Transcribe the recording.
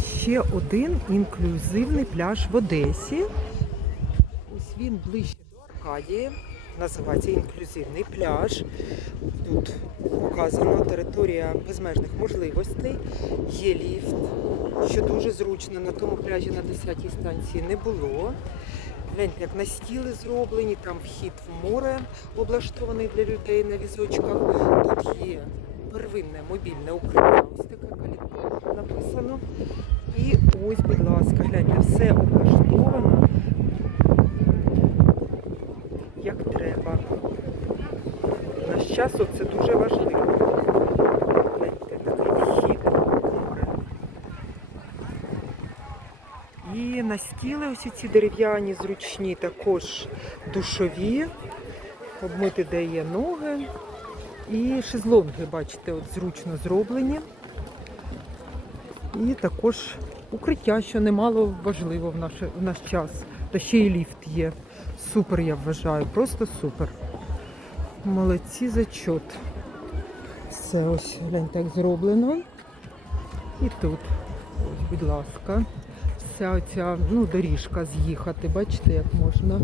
Ще один інклюзивний пляж в Одесі. Ось він ближче до Аркадії. Називається інклюзивний пляж. Тут показано територія безмежних можливостей. Є ліфт, що дуже зручно. На тому пляжі на 10-й станції не було. Гляньте, як настіли зроблені, там вхід в море облаштований для людей на візочках. Тут є первинне мобільне укриття. Ось таке каліто написано. І ось, будь ласка, гляньте, все облаштовано як треба. В наш час це дуже важливо. Гляньте, такий вхід море. І настіли ось ці дерев'яні, зручні, також душові, обмити де є ноги. І шезлонги, бачите, от зручно зроблені. І також укриття, що немало важливо в наш, в наш час. Та ще й ліфт є. Супер, я вважаю, просто супер. Молодці зачот. Все ось гляньте, як зроблено. І тут, ось, будь ласка, вся оця ну, доріжка з'їхати. Бачите, як можна